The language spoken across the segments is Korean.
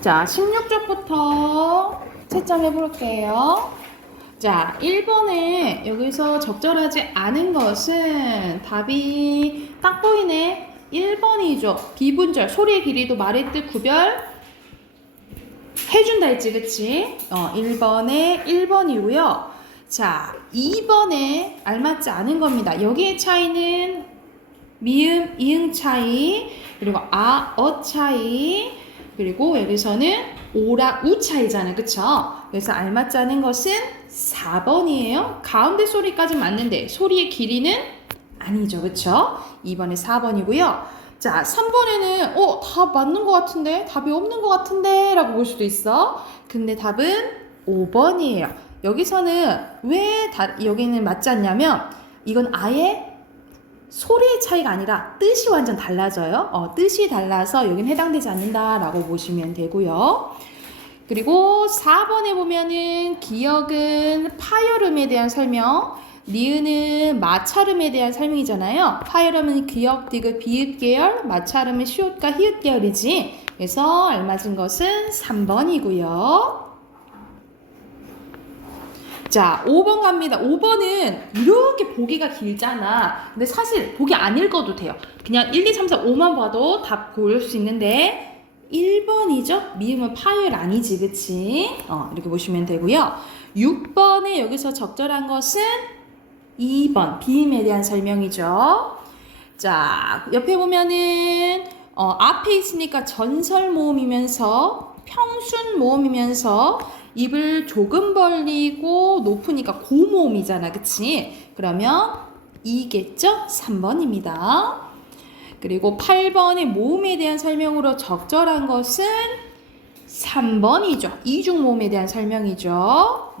자, 16쪽부터 채점해 볼게요. 자, 1번에 여기서 적절하지 않은 것은 답이 딱 보이네. 1번이죠. 비분절, 소리의 길이도 말의 뜻 구별 해준다 했지, 그치? 1번에 1번이고요. 자, 2번에 알맞지 않은 겁니다. 여기의 차이는 미음, 이응 차이, 그리고 아, 어 차이, 그리고 여기서는 오라, 우 차이잖아요. 그쵸? 그래서 알맞지 않은 것은 4번이에요. 가운데 소리까지 맞는데 소리의 길이는 아니죠. 그쵸? 2번에 4번이고요. 자, 3번에는 답 맞는 것 같은데? 답이 없는 것 같은데? 라고 볼 수도 있어. 근데 답은 5번이에요. 여기서는 왜 여기는 맞지 않냐면 이건 아예 소리의 차이가 아니라 뜻이 완전 달라져요. 뜻이 달라서 여긴 해당되지 않는다라고 보시면 되고요. 그리고 4번에 보면은 기역은 파열음에 대한 설명, 니은은 마찰음에 대한 설명이잖아요. 파열음은 기역, 디귿, 비읍 계열, 마찰음은 시옷과 히읗 계열이지. 그래서 알맞은 것은 3번이고요. 자, 5번 갑니다. 5번은 이렇게 보기가 길잖아. 근데 사실 보기 안 읽어도 돼요. 그냥 1, 2, 3, 4, 5만 봐도 답 고를 수 있는데 1번이죠? 미음은 파열 아니지, 그치? 이렇게 보시면 되고요. 6번에 여기서 적절한 것은 2번, 비음에 대한 설명이죠. 자, 옆에 보면은 앞에 있으니까 전설 모음이면서 평순 모음이면서 입을 조금 벌리고 높으니까 고모음이잖아. 그치? 그러면 2겠죠? 3번입니다. 그리고 8번의 모음에 대한 설명으로 적절한 것은 3번이죠. 이중 모음에 대한 설명이죠.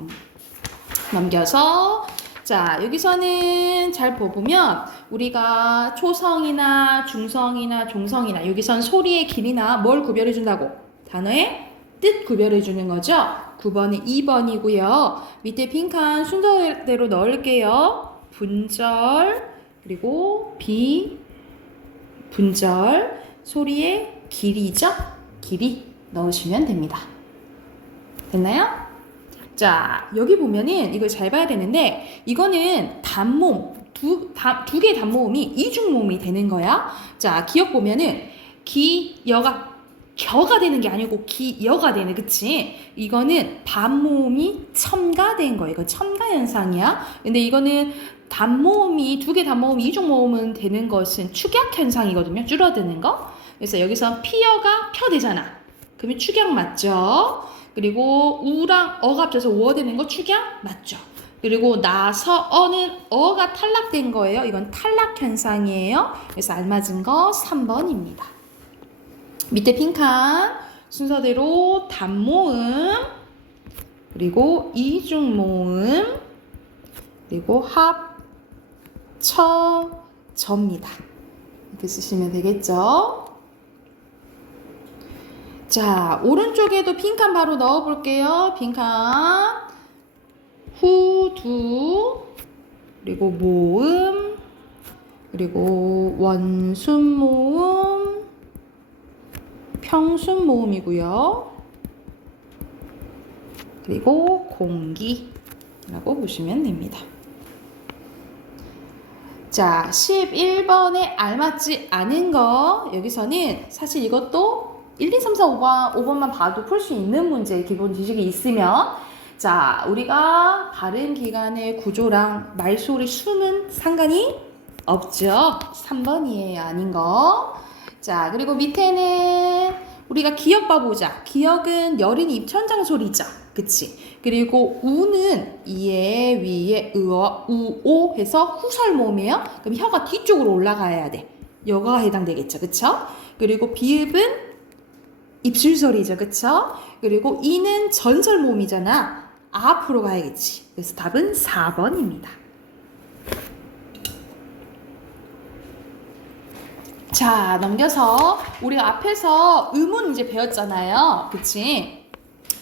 넘겨서 자, 여기서는 잘 보면 우리가 초성이나 중성이나 종성이나 여기선 소리의 길이나 뭘 구별해 준다고? 단어의 뜻 구별해 주는 거죠. 9번이 2번이고요. 밑에 빈칸 순서대로 넣을게요. 분절, 그리고 비분절, 소리의 길이죠. 길이 넣으시면 됩니다. 됐나요? 자, 여기 보면은 이걸 잘 봐야 되는데 이거는 단모음, 두 개의 단모음이 이중모음이 되는 거야. 자, 기억 보면은 기여가 겨가 되는 게 아니고 기여가 되네. 그치? 이거는 반모음이 첨가된 거예요. 이거 첨가 현상이야. 근데 이거는 단모음이 두 개 단모음이 이중모음은 되는 것은 축약 현상이거든요. 줄어드는 거. 그래서 여기서 피여가 펴 되잖아. 그러면 축약 맞죠? 그리고 우랑 어가 합쳐서 우어 되는 거 축약 맞죠? 그리고 나서 어는 어가 탈락된 거예요. 이건 탈락 현상이에요. 그래서 알맞은 거 3번입니다. 밑에 빈칸 순서대로 단모음, 그리고 이중모음, 그리고 합쳐져입니다. 이렇게 쓰시면 되겠죠? 자, 오른쪽에도 빈칸 바로 넣어 볼게요. 빈칸 후두, 그리고 모음, 그리고 원순모음, 평순모음이고요. 그리고 공기라고 보시면 됩니다. 자, 11번에 알맞지 않은 거 여기서는 사실 이것도 1, 2, 3, 4, 5번만 봐도 풀 수 있는 문제 기본 지식이 있으면 자, 우리가 발음 기관의 구조랑 말소리 수는 상관이 없죠. 3번이에요. 아닌 거. 자, 그리고 밑에는 우리가 기역 봐보자. 기역은 여린 입천장 소리죠. 그치? 그리고 우는 이에, 위에, 으어, 우오 해서 후설 모음이에요. 그럼 혀가 뒤쪽으로 올라가야 돼. 여가 해당되겠죠. 그쵸? 그리고 비읍은 입술 소리죠. 그쵸? 그리고 이는 전설 모음이잖아. 앞으로 가야겠지. 그래서 답은 4번입니다. 자, 넘겨서 우리가 앞에서 음운 이제 배웠잖아요. 그치?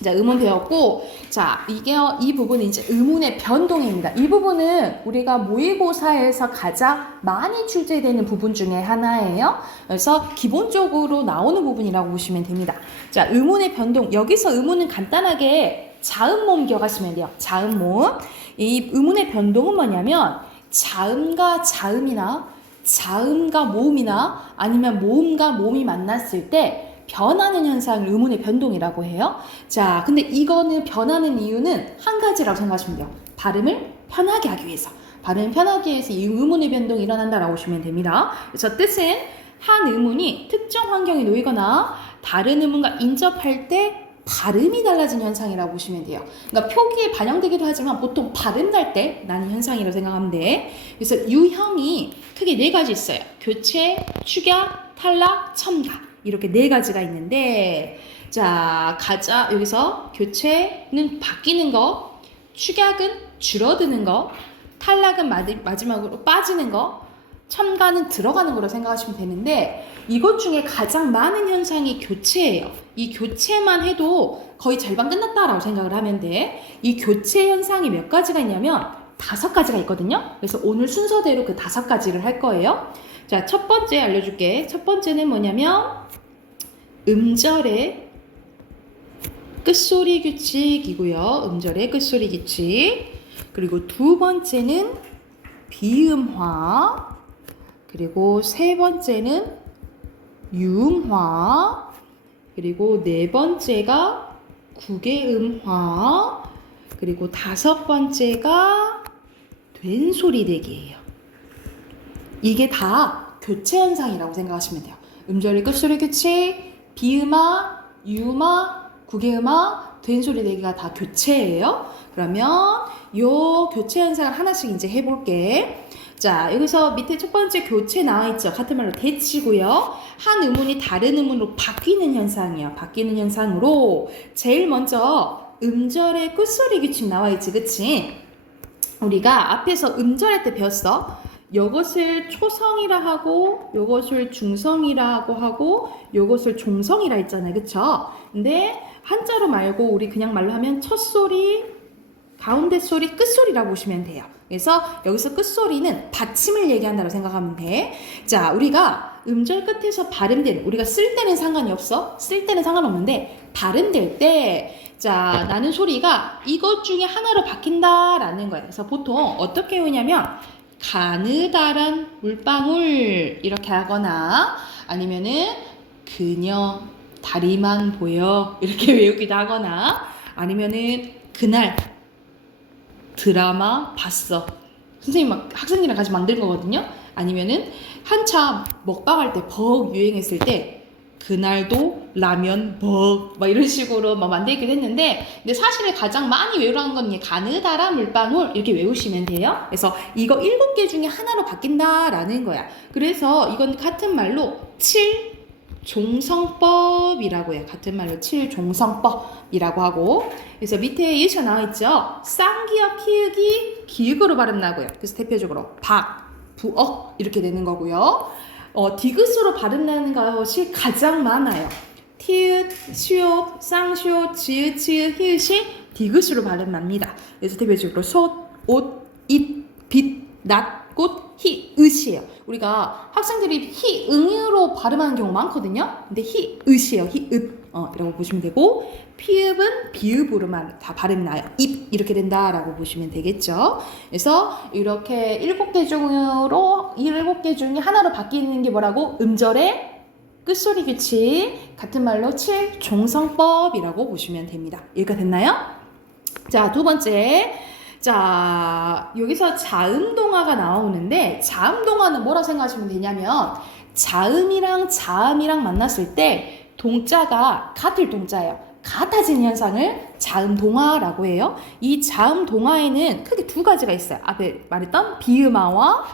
자, 의문 배웠고, 자, 이 부분은 이제 의문의 변동입니다. 이 부분은 우리가 모의고사에서 가장 많이 출제되는 부분 중에 하나예요. 그래서 기본적으로 나오는 부분이라고 보시면 됩니다. 자, 의문의 변동. 여기서 의문은 간단하게 자음모음 기억하시면 돼요. 자음모음. 이 의문의 변동은 뭐냐면, 자음과 자음이나 자음과 모음이나 아니면 모음과 모음이 만났을 때 변하는 현상을 의문의 변동이라고 해요. 자, 근데 이거는 변하는 이유는 한 가지라고 생각하시면 돼요. 발음을 편하게 하기 위해서. 발음을 편하게 해서 이 의문의 변동이 일어난다라고 보시면 됩니다. 그래서 뜻은 한 의문이 특정 환경에 놓이거나 다른 의문과 인접할 때 발음이 달라진 현상이라고 보시면 돼요. 그러니까 표기에 반영되기도 하지만 보통 발음 날 때 나는 현상이라고 생각하면 돼. 그래서 유형이 크게 4가지 있어요. 교체, 축약, 탈락, 첨가. 이렇게 4가지가 있는데, 자, 여기서 교체는 바뀌는 거, 축약은 줄어드는 거, 탈락은 마지막으로 빠지는 거, 첨가는 들어가는 거로 생각하시면 되는데, 이것 중에 가장 많은 현상이 교체예요. 이 교체만 해도 거의 절반 끝났다라고 생각을 하면 돼. 이 교체 현상이 몇 가지가 있냐면 5가지가 있거든요. 그래서 오늘 순서대로 그 5가지를 할 거예요. 자, 첫 번째 알려줄게. 첫 번째는 뭐냐면 음절의 끝소리 규칙이고요. 음절의 끝소리 규칙. 그리고 2번째는 비음화. 그리고 3번째는 유음화. 그리고 4번째가 구개음화. 그리고 5번째가 된소리 대기예요. 이게 다 교체 현상이라고 생각하시면 돼요. 음절의 끝소리 규칙, 비음화, 유음화, 구개음화, 된소리 대기가 다 교체예요. 그러면 요 교체 현상을 하나씩 이제 해볼게. 자, 여기서 밑에 첫 번째 교체 나와있죠. 같은 말로 대치고요. 한 의문이 다른 의문으로 바뀌는 현상이에요. 바뀌는 현상으로 제일 먼저 음절의 끝소리 규칙 나와있지, 그치? 우리가 앞에서 음절할 때 배웠어. 요것을 초성이라 하고 요것을 중성이라고 하고 요것을 종성이라 했잖아요. 그쵸? 근데 한자로 말고 우리 그냥 말로 하면 첫소리, 가운데 소리, 끝소리라고 보시면 돼요. 그래서 여기서 끝소리는 받침을 얘기한다고 생각하면 돼. 자, 우리가 음절 끝에서 발음된, 우리가 쓸 때는 상관이 없어. 쓸 때는 상관없는데 발음될 때 자, 나는 소리가 이것 중에 하나로 바뀐다라는 거예요. 그래서 보통 어떻게 외우냐면 가느다란 물방울 이렇게 하거나 아니면은 그녀 다리만 보여 이렇게 외우기도 하거나 아니면은 그날 드라마 봤어. 선생님 막 학생이랑 같이 만든 거거든요. 아니면은 한참 먹방할 때 벅 유행했을 때 그날도 라면 벅 막 이런 식으로 막 만들기도 했는데 근데 사실 가장 많이 외우라는 건 가느다란 물방울 이렇게 외우시면 돼요. 그래서 이거 7개 중에 하나로 바뀐다라는 거야. 그래서 이건 같은 말로 7종성법이라고 해요. 같은 말로 7종성법이라고 하고 그래서 밑에 예시가 나와있죠. 쌍기역 키읔이 기역으로 발음 나고요. 그래서 대표적으로 박, 부억 이렇게 되는 거고요. 디귿으로 발음 나는 것이 가장 많아요. 티읕, 시옷, 쌍시옷, 지읒, 치읒, 히읗이 디귿으로 발음 납니다. 그래서 대표적으로 솥, 옷, 잇, 빛, 낮, 꽃, 히읗이에요. 우리가 학생들이 히응으로 발음하는 경우 많거든요. 근데 히읗이에요. 히읗. 이라고 보시면 되고 피읍은 비읍으로만 다 발음이 나요. 입 이렇게 된다라고 보시면 되겠죠. 그래서 이렇게 7개 중으로 이 7개 중에 하나로 바뀌는 게 뭐라고? 음절의 끝소리 규칙 같은 말로 7종성법이라고 보시면 됩니다. 이해가 됐나요? 자, 2번째. 자, 여기서 자음동화가 나오는데 자음동화는 뭐라고 생각하시면 되냐면 자음이랑 자음이랑 만났을 때 동자가 같을 동자예요. 같아지는 현상을 자음동화라고 해요. 이 자음동화에는 크게 2가지가 있어요. 앞에 말했던 비음화와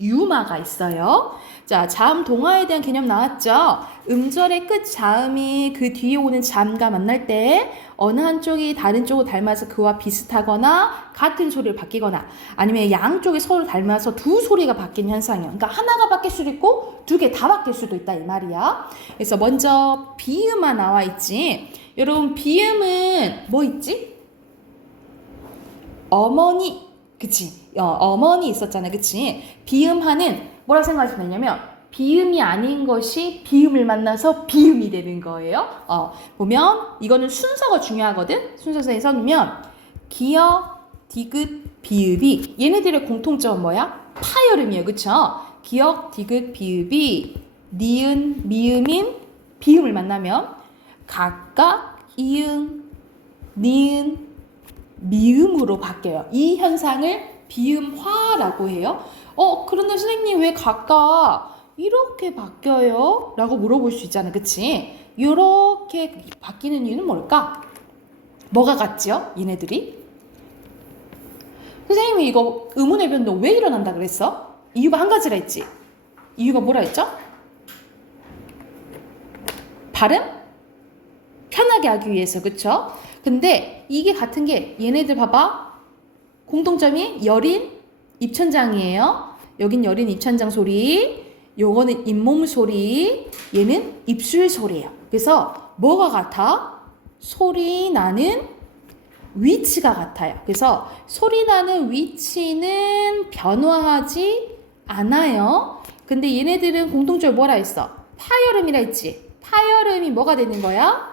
유마가 있어요. 자, 자음 동화에 대한 개념 나왔죠? 음절의 끝 자음이 그 뒤에 오는 자음과 만날 때 어느 한쪽이 다른 쪽을 닮아서 그와 비슷하거나 같은 소리를 바뀌거나 아니면 양쪽이 서로 닮아서 두 소리가 바뀌는 현상이에요. 그러니까 하나가 바뀔 수도 있고 두 개 다 바뀔 수도 있다 이 말이야. 그래서 먼저 비음아 나와 있지. 여러분 비음은 뭐 있지? 어머니, 그치? 어머니 있었잖아, 그치? 비음하는 뭐라 생각하시면 되냐면 비음이 아닌 것이 비음을 만나서 비음이 되는 거예요. 보면 이거는 순서가 중요하거든. 순서상에 보면 기역, 디귿, 비읍이 얘네들의 공통점은 뭐야? 파열음이에요, 그쵸? 기역, 디귿, 비읍이 니은, 미음인 비음을 만나면 각각 이응, 니은, 미음으로 바뀌어요. 이 현상을 비음화라고 해요. 그런데 선생님 왜 각각 이렇게 바뀌어요? 라고 물어볼 수 있잖아, 그치? 이렇게 바뀌는 이유는 뭘까? 뭐가 같죠? 얘네들이? 선생님이 이거 의문의 변동 왜 일어난다 그랬어? 이유가 한 가지라 했지? 이유가 뭐라 했죠? 발음? 편하게 하기 위해서, 그쵸? 근데 이게 같은 게 얘네들 봐봐. 공통점이 여린 입천장이에요. 여긴 여린 입천장 소리, 요거는 잇몸 소리, 얘는 입술 소리예요. 그래서 뭐가 같아? 소리 나는 위치가 같아요. 그래서 소리 나는 위치는 변화하지 않아요. 근데 얘네들은 공통점이 뭐라 했어? 파열음이라 했지. 파열음이 뭐가 되는 거야?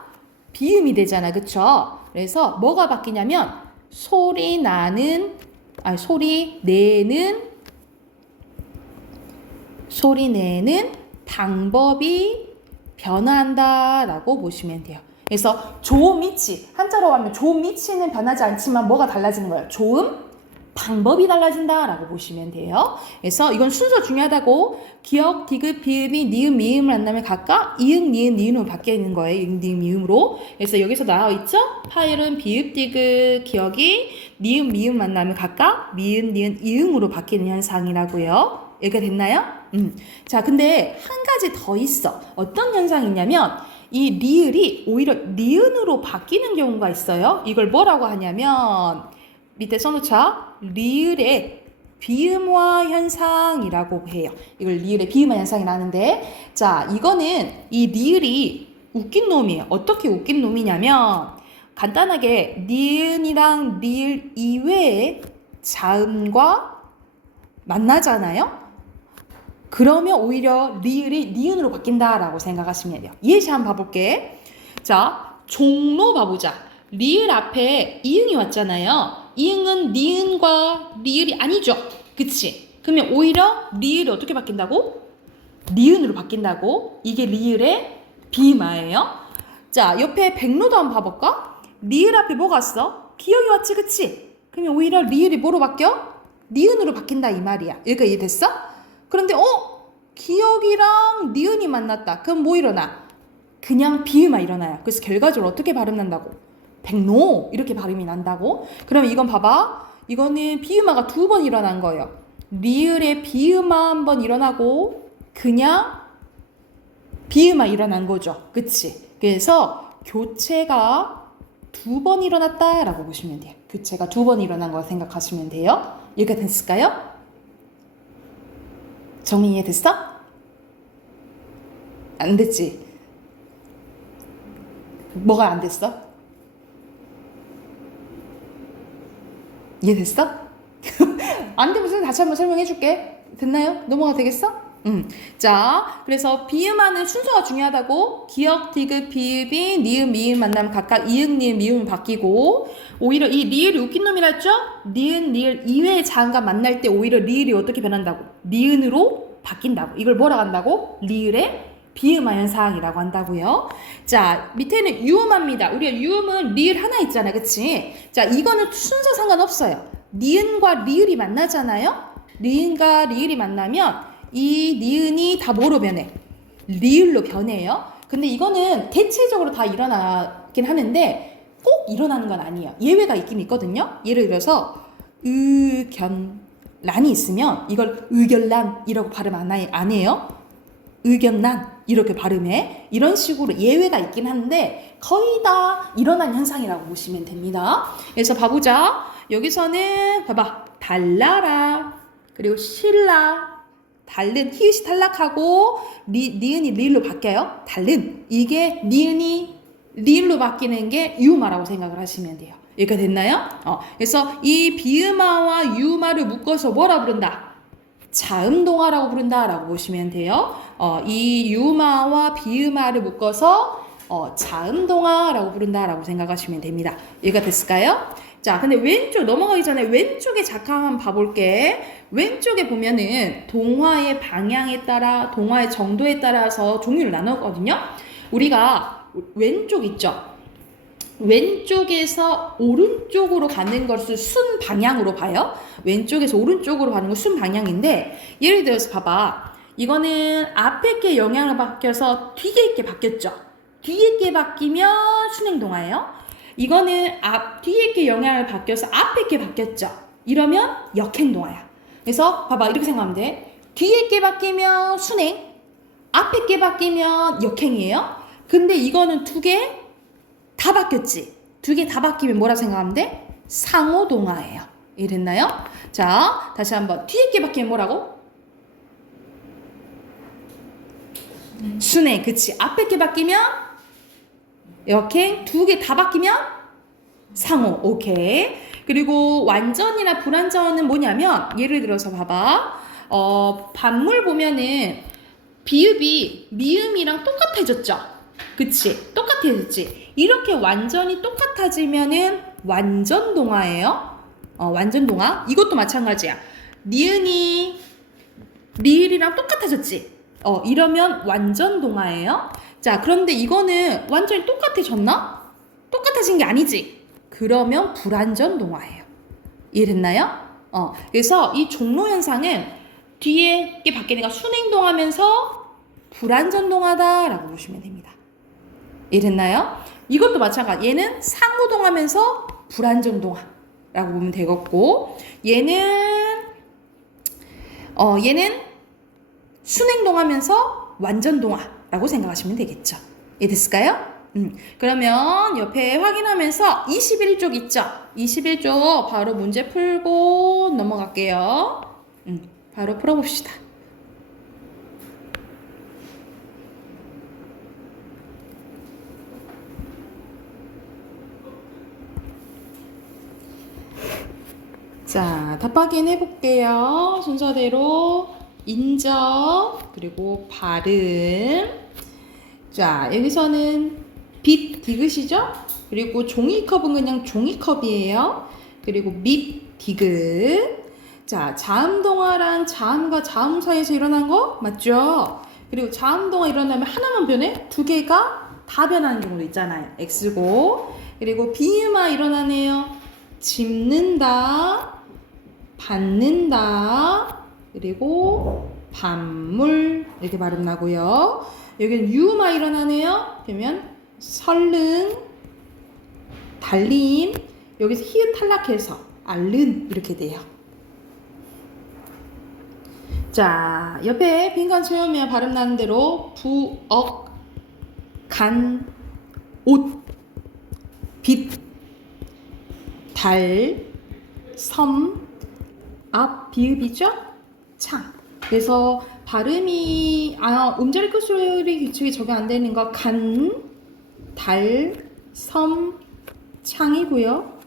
비음이 되잖아, 그쵸? 그래서 뭐가 바뀌냐면 소리 내는 방법이 변화한다라고 보시면 돼요. 그래서 조음 위치, 한자로 하면 조음 위치는 변하지 않지만 뭐가 달라지는 거예요? 조음 방법이 달라진다라고 보시면 돼요. 그래서 이건 순서 중요하다고. 기역, 디귿, 비읍이 니은, 미음을 만나면 각각 이응, 니은, 니은으로 바뀌어 있는 거예요. 이응, 니은, 미음으로. 그래서 여기서 나와 있죠? 파열은 비읍, 디귿, 기역이 니은, 미음 만나면 각각 미은, 니은, 이응으로 바뀌는 현상이라고요. 이해가 됐나요? 자, 근데 한 가지 더 있어. 어떤 현상이 있냐면 이 리을이 오히려 니은으로 바뀌는 경우가 있어요. 이걸 뭐라고 하냐면 밑에 써놓자. 리을의 비음화 현상이라고 해요. 이걸 리을의 비음화 현상이라는데, 자, 이거는 이 리을이 웃긴 놈이에요. 어떻게 웃긴 놈이냐면 간단하게 니은이랑 리을 이외의 자음과 만나잖아요. 그러면 오히려 리을이 니은으로 바뀐다라고 생각하시면 돼요. 예시 한번 봐볼게. 자, 종로 봐보자. 리을 앞에 이응이 왔잖아요. 이응은 니은과 리을이 아니죠. 그치? 그러면 오히려 리을이 어떻게 바뀐다고? 니은으로 바뀐다고. 이게 리을의 비마예요. 자, 옆에 백로도 한번 봐볼까? 리을 앞에 뭐가 왔어? 기역이 왔지, 그치? 그러면 오히려 리을이 뭐로 바뀌어? 니은으로 바뀐다 이 말이야. 여기가 이해됐어? 그런데 기역이랑 니은이 만났다. 그럼 뭐 일어나? 그냥 비음아 일어나요. 그래서 결과적으로 어떻게 발음 난다고? 백로 이렇게 발음이 난다고? 그럼 이건 봐봐. 이거는 비음아가 2번 일어난 거예요. 리을의 비음아 한 번 일어나고 그냥 비음아 일어난 거죠. 그치? 그래서 교체가 2번 일어났다라고 보시면 돼요. 교체가 2번 일어난 거 생각하시면 돼요. 이해가 됐을까요? 정리 이해됐어? 안 됐지? 뭐가 안 됐어? 이해됐어? 안 되면 선생님 다시 한번 설명해 줄게. 됐나요? 넘어가 되겠어? 자, 그래서 비음하는 순서가 중요하다고. 기역, 디귿, 비읍이 니은, 미음 만나면 각각 이응, 니은, 미음을 바뀌고 오히려 이 리을이 웃긴 놈이라 했죠? 니은, 리을 이외의 자음과 만날 때 오히려 리을이 어떻게 변한다고? 니은으로 바뀐다고. 이걸 뭐라고 한다고? 리을의 비음화 현상이라고 한다고요. 자, 밑에는 유음합니다. 우리가 유음은 리을 하나 있잖아, 그치? 자, 이거는 순서 상관없어요. 니은과 리을이 만나잖아요. 니은과 리을이 만나면 이 니은이 다 뭐로 변해? 리을로 변해요. 근데 이거는 대체적으로 다 일어나긴 하는데 꼭 일어나는 건 아니에요. 예외가 있긴 있거든요. 예를 들어서 의견, 란이 있으면 이걸 의견란이라고 발음 안 해요. 의견란 이렇게 발음해. 이런 식으로 예외가 있긴 한데 거의 다 일어난 현상이라고 보시면 됩니다. 그래서 봐보자. 여기서는 봐봐. 달라라 그리고 실라 달른 히읗이 탈락하고 니은이 리을로 바뀌어요. 달른 이게 니은이 리을로 바뀌는 게 유마라고 생각을 하시면 돼요. 여기가 됐나요? 그래서 이 비음아와 유마를 묶어서 뭐라 부른다? 자음동화라고 부른다라고 보시면 돼요. 이 유마와 비음아를 묶어서 자음동화라고 부른다라고 생각하시면 됩니다. 여기가 됐을까요? 자, 근데 왼쪽 넘어가기 전에 왼쪽에 잠깐 한번 봐볼게. 왼쪽에 보면은 동화의 방향에 따라 동화의 정도에 따라서 종류를 나눴거든요. 우리가 왼쪽 있죠? 왼쪽에서 오른쪽으로 가는 것을 순 방향으로 봐요. 왼쪽에서 오른쪽으로 가는 건 순 방향인데 예를 들어서 봐봐. 이거는 앞에 게 영향을 바뀌어서 뒤에 게 바뀌었죠. 뒤에 게 바뀌면 순행동화예요. 이거는 뒤에 게 영향을 바뀌어서 앞에 게 바뀌었죠. 이러면 역행동화야. 그래서 봐봐 이렇게 생각하면 돼. 뒤에 게 바뀌면 순행, 앞에 게 바뀌면 역행이에요. 근데 이거는 두 개 다 바뀌었지. 두 개 다 바뀌면 뭐라 생각하면 돼? 상호동화예요. 이랬나요? 자, 다시 한번 뒤에 게 바뀌면 뭐라고? 순행, 그치. 앞에 게 바뀌면 역행, 두 개 다 바뀌면 상호, 오케이. 그리고 완전이나 불완전은 뭐냐면 예를 들어서 봐봐. 반물 보면은 비읍이 미음이랑 똑같아졌죠. 그치? 똑같아졌지. 이렇게 완전히 똑같아지면은 완전동화예요. 완전동화. 이것도 마찬가지야. 니은이 리을이랑 똑같아졌지. 이러면 완전동화예요. 자, 그런데 이거는 완전히 똑같아졌나? 똑같아진 게 아니지. 그러면 불완전동화예요. 이해됐나요? 그래서 이 종로 현상은 뒤에 게 바뀌니까 순행동하면서 불완전동하다라고 보시면 됩니다. 이해됐나요? 이것도 마찬가지. 얘는 상호동하면서 불완전동하라고 보면 되겠고, 얘는 순행동하면서 완전동하라고 생각하시면 되겠죠. 이해됐을까요? 그러면 옆에 확인하면서 21쪽 있죠? 21쪽 바로 문제 풀고 넘어갈게요. 바로 풀어봅시다. 자, 답 확인해볼게요. 순서대로 인적, 그리고 발음. 자, 여기서는 빛, 디귿이죠? 그리고 종이컵은 그냥 종이컵이에요. 그리고 밑, 디귿. 자, 자음동화랑 자음과 자음 사이에서 일어난 거 맞죠? 그리고 자음동화 일어나면 하나만 변해? 두 개가 다 변하는 경우도 있잖아요. X고. 그리고 비음화 일어나네요. 짚는다, 받는다, 그리고 반물 이렇게 발음 나고요. 여기는 유음화 일어나네요. 그러면 설릉, 달림, 여기서 히읗 탈락해서 알른 이렇게 돼요. 자, 옆에 빈칸 채우면 발음 나는 대로 부엌, 간, 옷, 빛, 달, 섬, 앞 비읍이죠? 창. 그래서 발음이 음절의 끝소리 규칙이 적용 안 되는 거 간, 달, 섬, 창이고요.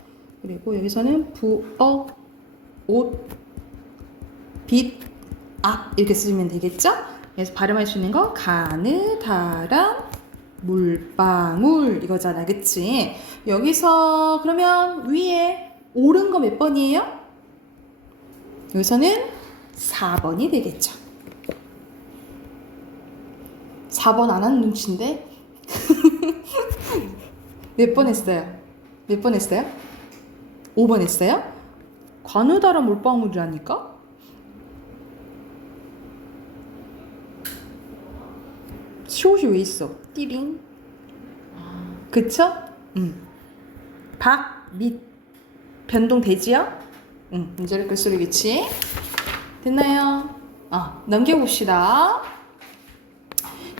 그리고 여기서는 부엌, 옷, 빛, 앞 이렇게 쓰시면 되겠죠? 그래서 발음할 수 있는 거 가느다란 물방울 이거잖아, 그치? 여기서 그러면 위에 옳은 거 몇 번이에요? 여기서는 4번이 되겠죠. 4번 안 하는 눈치인데? 몇 번 했어요? 몇 번 했어요? 5번 했어요? 가느다란 물방울이라니까? 시옷이 왜 있어? 띠링. 그쵸? 박, 밑 변동되지요? 문제를 끌수록 위치. 됐나요? 넘겨봅시다.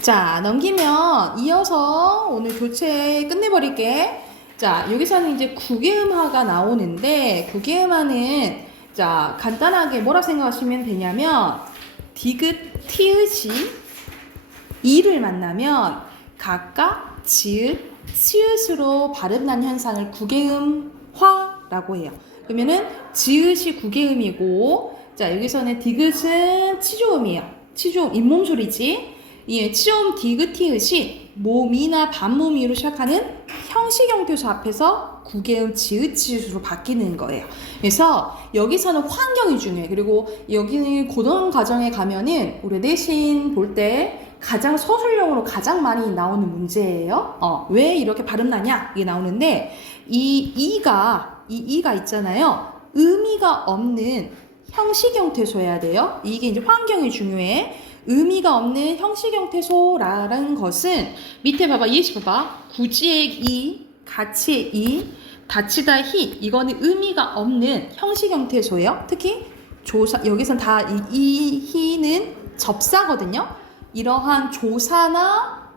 자, 넘기면 이어서 오늘 교체 끝내버릴게. 자, 여기서는 이제 국외음화가 나오는데, 국외음화는 자, 간단하게 뭐라 생각하시면 되냐면, 디귿, 티읕이 이를 만나면 각각 지읒, 치읓으로 발음난 현상을 국외음화라고 해요. 그러면은 지읒이 국외음이고, 자, 여기서는 디귿은 치조음이에요. 치조음, 잇몸 소리지. 이 치조음 디귿, 티읕이 모미나 반모미로 시작하는 형식 형태소 앞에서 국외음 지읒, 치읓으로 바뀌는 거예요. 그래서 여기서는 환경이 중요해. 그리고 여기는 고등 과정에 가면은 우리 내신 볼 때 가장 서술형으로 가장 많이 나오는 문제예요. 왜 이렇게 발음나냐? 이게 나오는데 이 이가 있잖아요. 의미가 없는 형식 형태소여야 돼요. 이게 이제 환경이 중요해. 의미가 없는 형식 형태소라는 것은 밑에 봐봐, 예시 봐봐. 구지의 이, 가치의 이, 다치다 히, 이거는 의미가 없는 형식 형태소예요. 특히 조사, 여기선 다 이 히는 접사거든요. 이러한 조사나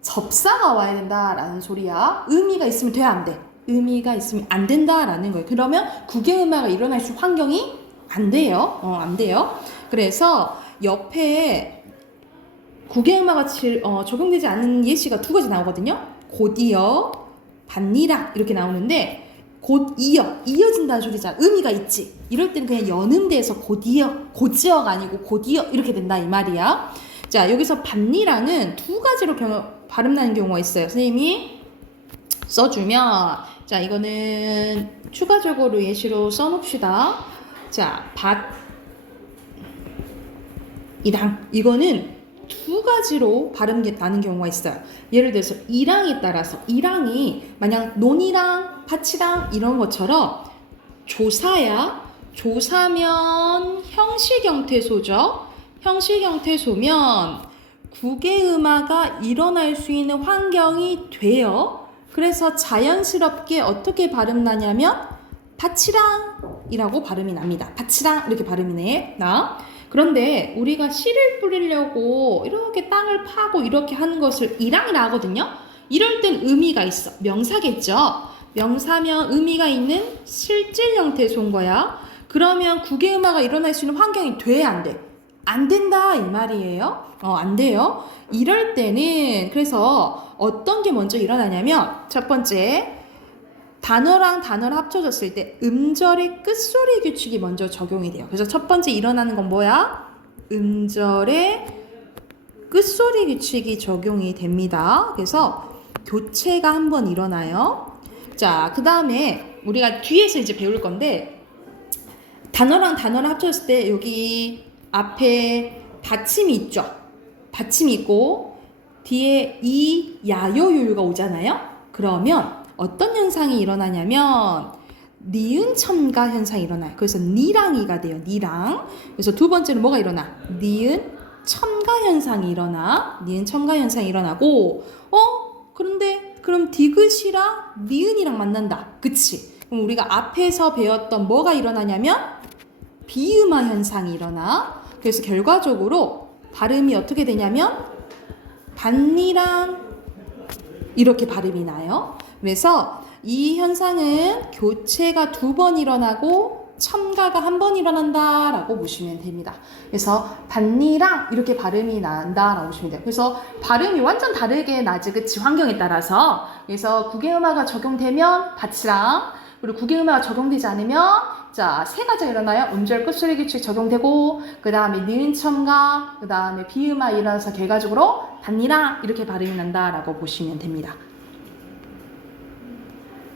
접사가 와야 된다라는 소리야. 의미가 있으면 돼, 안 돼? 의미가 있으면 안 된다라는 거예요. 그러면 국외음화가 일어날 수 환경이 안 돼요. 안 돼요. 그래서 옆에 국외음화가 적용되지 않는 예시가 두 가지 나오거든요. 곧이어, 받니라 이렇게 나오는데 곧 이어진다는 소리잖아. 의미가 있지. 이럴 때는 그냥 여는 데에서 곧이어가 아니고 곧이어 이렇게 된다 이 말이야. 자, 여기서 받니랑은 두 가지로 발음나는 경우가 있어요. 선생님이 써주면, 자, 이거는 추가적으로 예시로 써놓읍시다. 자, 이랑, 이거는 두 가지로 발음이 나는 경우가 있어요. 예를 들어서 이랑에 따라서, 이랑이 만약 논이랑 밭이랑 이런 것처럼 조사야. 조사면 형식 형태소죠. 형식 형태소면 국외음화가 일어날 수 있는 환경이 돼요. 그래서 자연스럽게 어떻게 발음 나냐면 밭이랑이라고 발음이 납니다. 밭이랑 이렇게 발음이 나. 그런데 우리가 씨를 뿌리려고 이렇게 땅을 파고 이렇게 하는 것을 이랑이라 하거든요. 이럴 땐 의미가 있어. 명사겠죠. 명사면 의미가 있는 실질 형태소인 거야. 그러면 국외음화가 일어날 수 있는 환경이 돼, 안 돼? 안 된다 이 말이에요. 안 돼요. 이럴 때는 그래서 어떤 게 먼저 일어나냐면 첫 번째, 단어랑 단어를 합쳐졌을 때 음절의 끝소리 규칙이 먼저 적용이 돼요. 그래서 첫 번째 일어나는 건 뭐야? 음절의 끝소리 규칙이 적용이 됩니다. 그래서 교체가 한번 일어나요. 자, 그 다음에 우리가 뒤에서 이제 배울 건데 단어랑 단어를 합쳤을 때 여기 앞에 받침이 있죠. 받침이 있고 뒤에 이, 야요요요가 오잖아요. 그러면 어떤 현상이 일어나냐면 니은 첨가 현상이 일어나요. 그래서 니랑이가 돼요. 니랑. 그래서 두 번째는 뭐가 일어나? 니은 첨가 현상이 일어나. 니은 첨가 현상이 일어나고 그런데 그럼 디귿이랑 니은이랑 만난다. 그치? 그럼 우리가 앞에서 배웠던 뭐가 일어나냐면 비음화 현상이 일어나. 그래서 결과적으로 발음이 어떻게 되냐면 받니랑 이렇게 발음이 나요. 그래서 이 현상은 교체가 2번 일어나고 첨가가 1번 일어난다라고 보시면 됩니다. 그래서 받니랑 이렇게 발음이 난다라고 보시면 돼요. 그래서 발음이 완전 다르게 나지, 그치? 환경에 따라서. 그래서 국외음화가 적용되면 받치랑, 그리고 국외음화가 적용되지 않으면 자, 세 가지가 일어나요. 음절 끝소리 규칙 적용되고, 그 다음에 니은 첨가, 그 다음에 비음화 일어나서 결과적으로 받니랑 이렇게 발음이 난다라고 보시면 됩니다.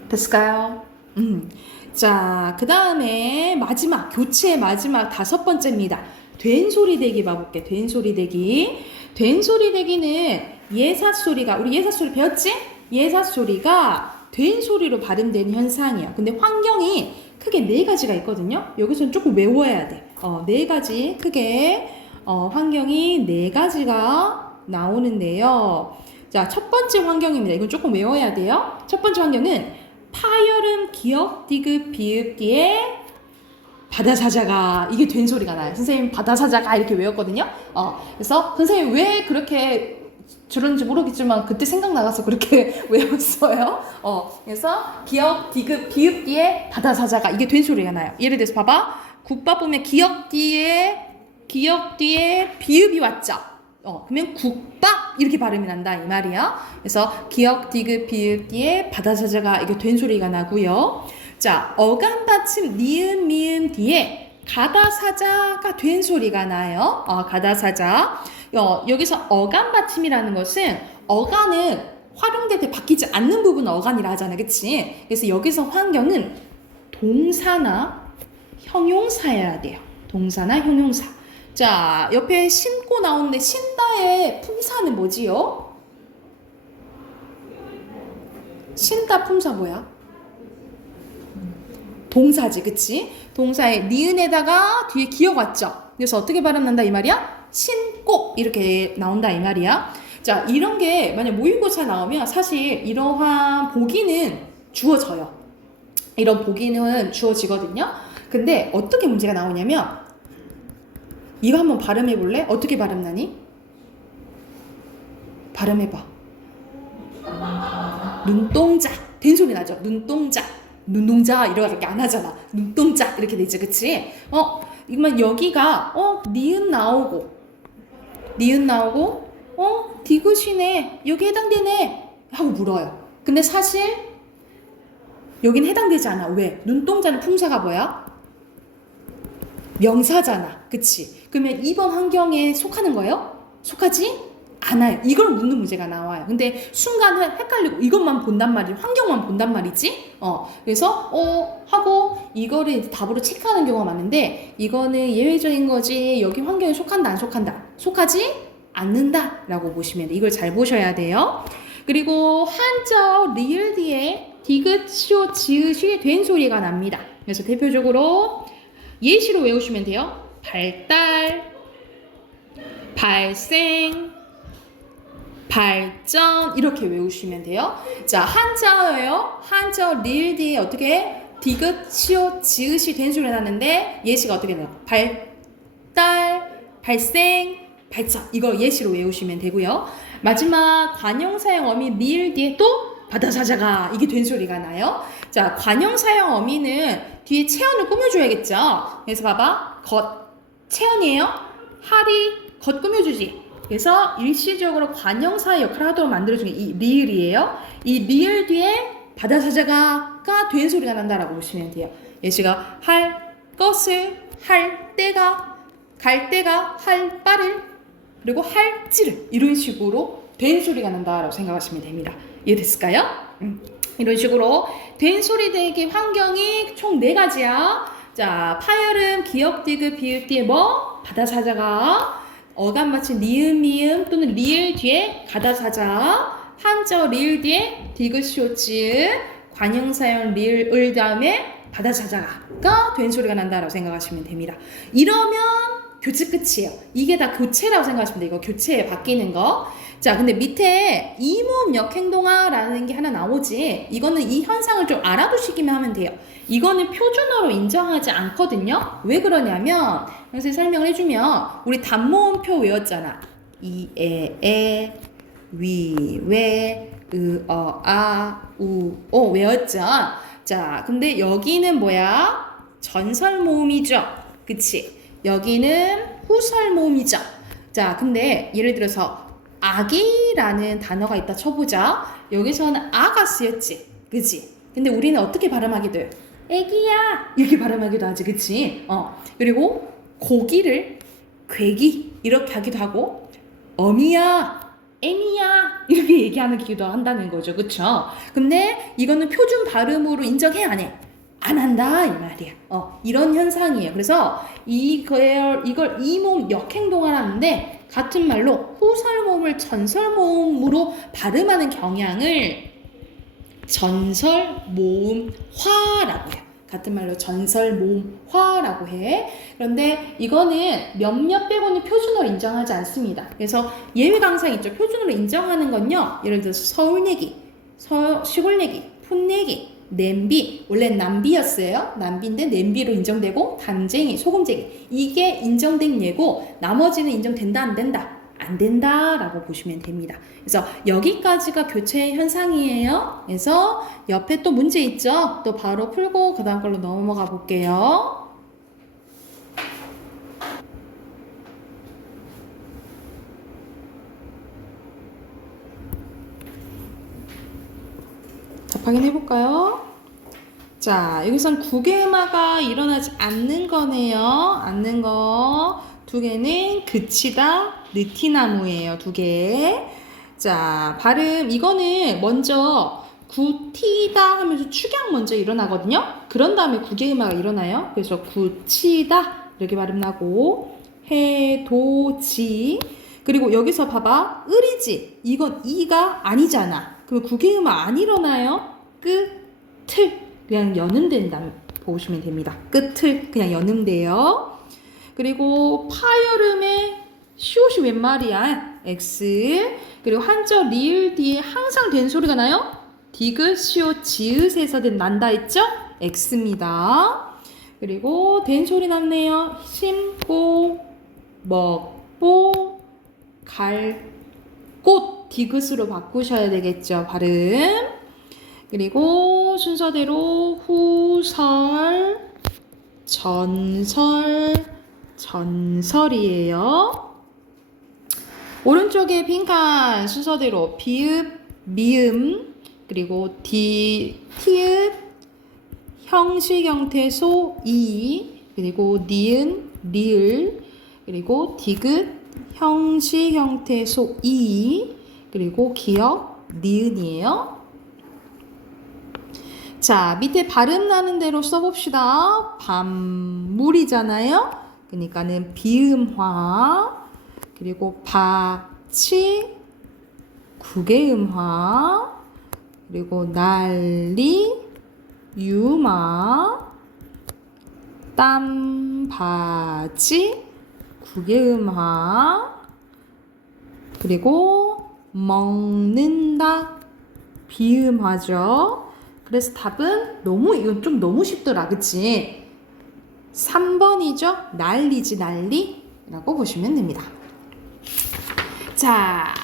됐을까요? 자, 그 다음에 마지막, 교체의 마지막 5번째입니다. 된소리 대기 봐볼게. 된소리 대기. 된소리 대기는 예사소리가, 우리 예사소리 배웠지? 예사소리가 된소리로 발음되는 현상이에요. 근데 환경이 크게 4가지가 있거든요. 여기서는 조금 외워야 돼. 4가지 크게 환경이 4가지가 나오는데요. 자, 첫 번째 환경입니다. 이건 조금 외워야 돼요. 첫 번째 환경은 파열음, 기역, 디귿, 비읍기에 바다사자가 이게 된소리가 나요. 선생님 바다사자가 이렇게 외웠거든요. 그래서 선생님 왜 그렇게 줄었는지 모르겠지만 그때 생각나서 그렇게 외웠어요. 그래서 기역, 디귿, 비읍 뒤에 바다사자가 이게 된소리가 나요. 예를 들어서 봐봐. 국밥 보면 기역 뒤에 비읍이 왔죠. 그러면 국밥 이렇게 발음이 난다 이 말이야. 그래서 기역, 디귿, 비읍 뒤에 바다사자가 이게 된소리가 나고요. 자, 어감 받침 니은, 미음 뒤에 가다사자가 된소리가 나요. 가다사자. 여기서 어감 받침이라는 것은 어간은 활용될 때 바뀌지 않는 부분은 어간이라 하잖아, 그치? 그래서 여기서 환경은 동사나 형용사여야 돼요. 동사나 형용사. 자, 옆에 신고 나오는데 신다의 품사는 뭐지요? 신다 품사 뭐야? 동사지, 그치? 동사에 니은에다가 뒤에 기역 왔죠? 그래서 어떻게 발음난다 이 말이야? 신고 이렇게 나온다 이 말이야. 자, 이런 게 만약 모의고사 나오면 사실 이러한 보기는 주어져요. 이런 보기는 주어지거든요. 근데 어떻게 문제가 나오냐면 이거 한번 발음해 볼래? 어떻게 발음나니? 발음해봐. 눈동자 된소리 나죠? 눈동자 이렇게 안 하잖아. 눈동자 이렇게 되지, 그치? 이만 여기가 니은 나오고 디귿이네 여기 해당되네 하고 물어요. 근데 사실 여긴 해당되지 않아. 왜? 눈동자는 품사가 뭐야? 명사잖아, 그치? 그러면 이번 환경에 속하는 거예요? 속하지 않아요. 이걸 묻는 문제가 나와요. 근데 순간 헷갈리고 이것만 본단 말이지, 환경만 본단 말이지. 그래서 하고 이거를 답으로 체크하는 경우가 많은데 이거는 예외적인 거지. 여기 환경에 속한다 안 속한다? 속하지 않는다 라고 보시면 돼. 이걸 잘 보셔야 돼요. 그리고 한자 리을 뒤에 디귿, 시옷, 지읒이 된 소리가 납니다. 그래서 대표적으로 예시로 외우시면 돼요. 발달, 발생, 발전 이렇게 외우시면 돼요. 자, 한자예요. 한자 리을 뒤에 어떻게 디귿, 시옷, 지읒이 된 소리 나는데 예시가 어떻게 나요? 발달, 발생, 발전 이거 예시로 외우시면 되고요. 마지막 관형사형 어미 리을 뒤에 또 바다사자가 이게 된 소리가 나요. 자, 관형사형 어미는 뒤에 체언을 꾸며줘야겠죠. 그래서 봐봐, 체언이에요. 할이 겉 꾸며주지. 그래서 일시적으로 관형사의 역할을 하도록 만들어준 게 이 리을이에요. 이 리을 뒤에 바다사자가 된 소리가 난다라고 보시면 돼요. 예시가 할 것을, 할 때가, 갈 때가, 할 바를, 그리고 할지를 이런 식으로 된 소리가 난다라고 생각하시면 됩니다. 이해됐을까요? 이런 식으로 된 소리 되기 환경이 총 4가지야. 자, 파열음, 기역, 디귿, 비읍 뒤에 뭐? 바다사자가 어감 마친 니은, 미음 또는 리을 뒤에 가다사자, 한자 리을 뒤에 디귿, 시옷, 지읒, 관형사형 리을 다음에 바다사자가 된 소리가 난다라고 생각하시면 됩니다. 이러면 교체 끝이에요. 이게 다 교체라고 생각하시면 돼요. 이거 교체에 바뀌는 거. 자, 근데 밑에 이모음 역행동화라는 게 하나 나오지. 이거는 이 현상을 좀 알아두시기만 하면 돼요. 이거는 표준어로 인정하지 않거든요. 왜 그러냐면 선생님 설명을 해주면 우리 단모음표 외웠잖아. 이, 에, 위, 왜, 우, 오 외웠죠. 자, 근데 여기는 뭐야? 전설 모음이죠. 그치? 여기는 후설 모음이죠. 자, 근데 예를 들어서 아기라는 단어가 있다 쳐보자. 여기서는 아가 쓰였지, 그치? 근데 우리는 어떻게 발음하기도 해요? 애기야 이렇게 발음하기도 하지, 그치? 그리고 고기를 괴기 이렇게 하기도 하고 어미야 애미야 이렇게 얘기하기도 한다는 거죠, 그쵸? 근데 이거는 표준 발음으로 인정해 안 해? 안 한다 이 말이야. 이런 현상이에요. 그래서 이걸 이모음 역행동화라는데 같은 말로 후설모음을 전설모음으로 발음하는 경향을 전설모음화라고 해요. 같은 말로 전설모음화라고 해. 그런데 이거는 몇몇 빼고는 표준어로 인정하지 않습니다. 그래서 예외 강사가 있죠. 표준어로 인정하는 건요. 예를 들어서 서울 얘기, 시골 얘기, 푼 얘기, 냄비. 원래 남비였어요. 남비인데 냄비로 인정되고 담쟁이, 소금쟁이. 이게 인정된 예고 나머지는 인정된다 안 된다? 안 된다라고 보시면 됩니다. 그래서 여기까지가 교체 현상이에요. 그래서 옆에 또 문제 있죠? 또 바로 풀고 그 다음 걸로 넘어가 볼게요. 자, 확인해 볼까요? 자, 여기선 구개음화가 일어나지 않는 거네요. 않는 거. 두 개는 그치다, 느티나무예요. 두 개. 자, 발음 이거는 먼저 구티다 하면서 축약 먼저 일어나거든요. 그런 다음에 구개음화가 일어나요. 그래서 구치다 이렇게 발음 나고 해도지. 그리고 여기서 봐봐. 을이지. 이건 이가 아니잖아. 그럼 구개음화 안 일어나요. 끝을 그냥 연음된다 보시면 됩니다. 끝을 그냥 연음돼요. 그리고 파열음의 시옷이 웬 말이야? X. 그리고 한자 리을 뒤에 항상 된 소리가 나요? 디귿, 시옷, 지읒에서 난다 했죠? X입니다. 그리고 된 소리 났네요. 심고, 먹고, 갈, 꽃, 디귿으로 바꾸셔야 되겠죠? 발음. 그리고 순서대로 후설, 전설, 전설이에요. 오른쪽에 빈칸 순서대로 비읍, 미음, 그리고 티읕, 형식 형태소 이, 그리고 니은, 리을, 그리고 디귿, 형식 형태소 이, 그리고 기역, 니은이에요. 자, 밑에 발음 나는 대로 써봅시다. 밤물이잖아요. 그러니까는 비음화, 그리고 바치, 구개음화, 그리고 난리, 유마, 땀바지, 구개음화, 그리고 먹는다, 비음화죠. 그래서 답은 이건 좀 너무 쉽더라, 그치? 3번이죠? 난리지, 난리라고 보시면 됩니다. 자,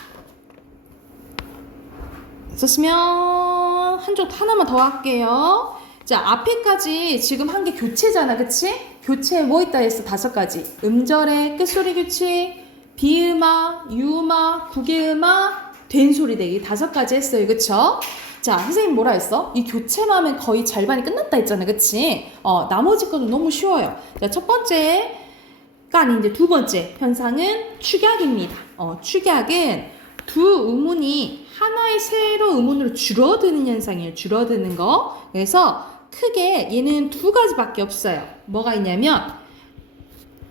썼으면 한쪽 하나만 더 할게요. 자, 앞에까지 지금 한 게 교체잖아, 그치? 교체에 뭐 있다 했어? 5가지. 음절의 끝소리 교체, 비음화, 유음화, 구개음화, 된소리 대기 5가지 했어요, 그쵸? 자, 선생님 뭐라 했어? 이 교체만 하면 거의 절반이 끝났다 했잖아, 그치? 나머지 것도 너무 쉬워요. 자, 첫 번째가 아닌 이제 두 번째 현상은 축약입니다. 축약은 두 음운이 하나의 새로 음운으로 줄어드는 현상이에요. 줄어드는 거. 그래서 크게 얘는 2가지밖에 없어요. 뭐가 있냐면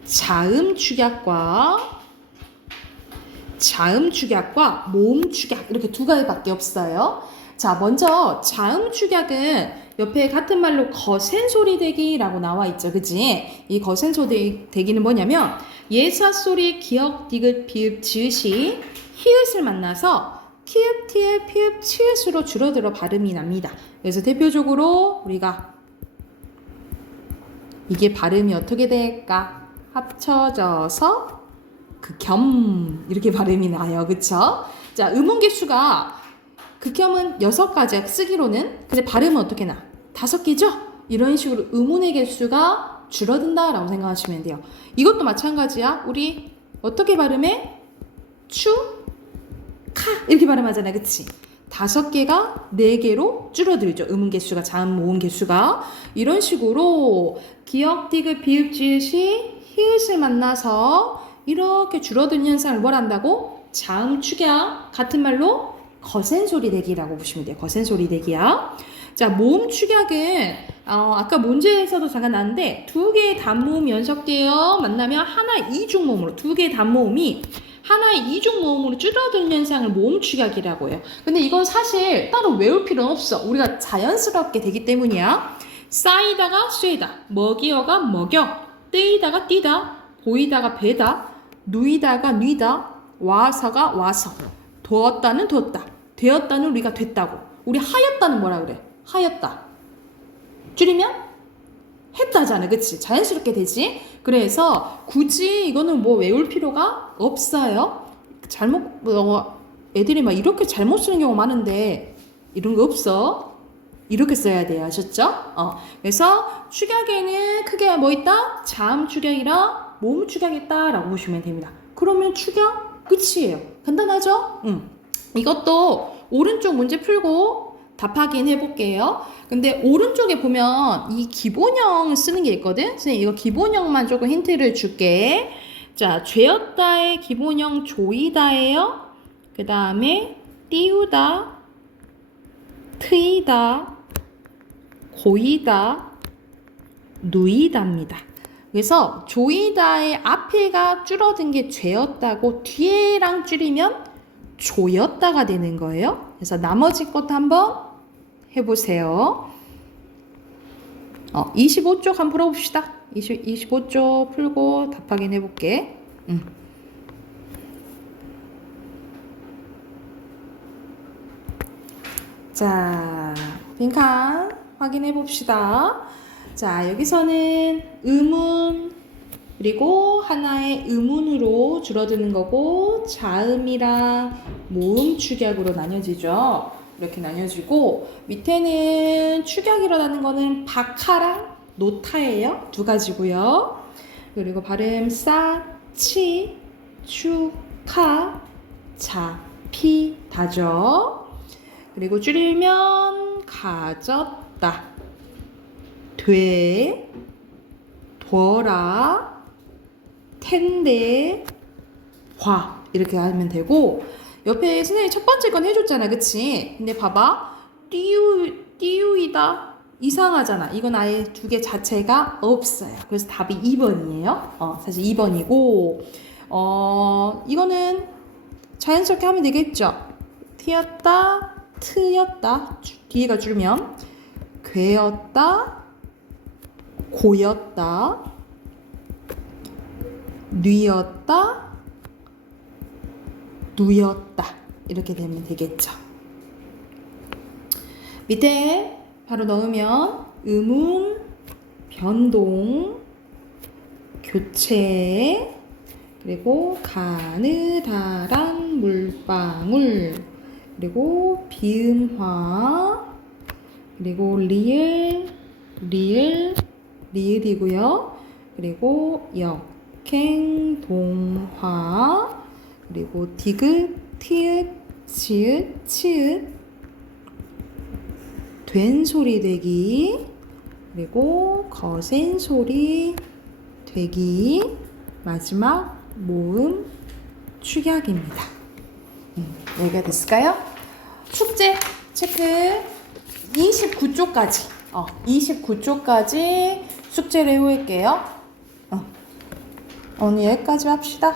자음 축약과 모음 축약 이렇게 2가지밖에 없어요. 자, 먼저 자음 축약은 옆에 같은 말로 거센 소리 대기라고 나와 있죠, 그지? 이 거센 소리 대기는 뭐냐면 예사 소리 기역, 디귿, 비읍, 지읒이 히읗을 만나서 키읔, 티읕, 피읕, 치읓으로 줄어들어 발음이 납니다. 그래서 대표적으로 우리가 이게 발음이 어떻게 될까? 합쳐져서 극혐 이렇게 발음이 나요, 그쵸? 자, 음운 개수가 극혐은 6가지야, 쓰기로는. 근데 발음은 어떻게 나? 5개죠? 이런 식으로 음운의 개수가 줄어든다라고 생각하시면 돼요. 이것도 마찬가지야. 우리 어떻게 발음해? 카 이렇게 발음하잖아, 그치? 5개가 4개로 줄어들죠. 음운 개수가, 자음, 모음 개수가. 이런 식으로 기역, 디귿, 비읍, 지읒이 히읗을 만나서 이렇게 줄어드는 현상을 뭘 한다고? 자음 축약, 같은 말로 거센 소리 대기라고 보시면 돼요. 거센 소리 대기야. 자, 모음 축약은 아까 문제에서도 잠깐 나왔는데 2개의 단모음이 연속되어 만나면 하나의 이중 모음으로 2개의 단모음이 하나의 이중 모음으로 줄어드는 현상을 모음 축약이라고 해요. 근데 이건 사실 따로 외울 필요는 없어. 우리가 자연스럽게 되기 때문이야. 쌓이다가 쇠다, 먹이어가 먹여, 떼이다가 띠다, 보이다가 배다, 누이다가 뉘다, 와서가 와서, 두었다는 두었다, 되었다는 우리가 됐다고. 우리 하였다는 뭐라 그래? 하였다. 줄이면 했다잖아. 그치? 자연스럽게 되지? 그래서 굳이 이거는 뭐 외울 필요가 없어요. 애들이 막 이렇게 잘못 쓰는 경우 많은데 이런 거 없어. 이렇게 써야 돼요. 아셨죠? 그래서 축약에는 크게 뭐 있다? 자음 축약이랑 모음 축약이 있다 라고 보시면 됩니다. 그러면 축약 끝이에요. 간단하죠? 이것도 오른쪽 문제 풀고 답 확인해 볼게요. 근데 오른쪽에 보면 이 기본형 쓰는 게 있거든? 선생님 이거 기본형만 조금 힌트를 줄게. 자, 죄었다의 기본형 조이다예요. 그 다음에 띄우다, 트이다, 고이다, 누이다입니다. 그래서 조이다의 앞에가 줄어든 게 죄였다고 뒤에랑 줄이면 조였다가 되는 거예요. 그래서 나머지 것도 한번 해보세요. 25쪽 한번 풀어봅시다. 25쪽 풀고 답 확인해볼게. 자, 빈칸 확인해봅시다. 자, 여기서는 의문, 그리고 하나의 의문으로 줄어드는 거고, 자음이랑 모음 축약으로 나뉘어지죠. 이렇게 나뉘어지고, 밑에는 축약이 일어나는 거는 박하랑 노타예요. 두 가지고요. 그리고 발음 싸, 치, 추, 카, 자, 피, 다죠. 그리고 줄이면 가졌다, 돼, 둬라, 텐데, 화 이렇게 하면 되고, 옆에 선생님이 첫 번째 건 해줬잖아. 그치? 근데 봐봐, 띄우이다 이상하잖아. 이건 아예 두 개 자체가 없어요. 그래서 답이 2번이에요. 사실 2번이고, 이거는 자연스럽게 하면 되겠죠. 튀었다, 트였다, 뒤에가 줄면 괴었다, 고였다, 뉘었다, 누였다 이렇게 되면 되겠죠. 밑에 바로 넣으면 의문, 변동, 교체, 그리고 가느다란 물방울, 그리고 비음화, 그리고 리을이고요. 그리고 역행동화, 그리고 디귿, 티읕, 지읒, 치읒, 된 소리 되기, 그리고 거센 소리 되기, 마지막 모음 축약입니다. 여기가 됐을까요? 숙제 체크 29쪽까지 29쪽까지 숙제를 해볼게요. 오늘 여기까지 합시다.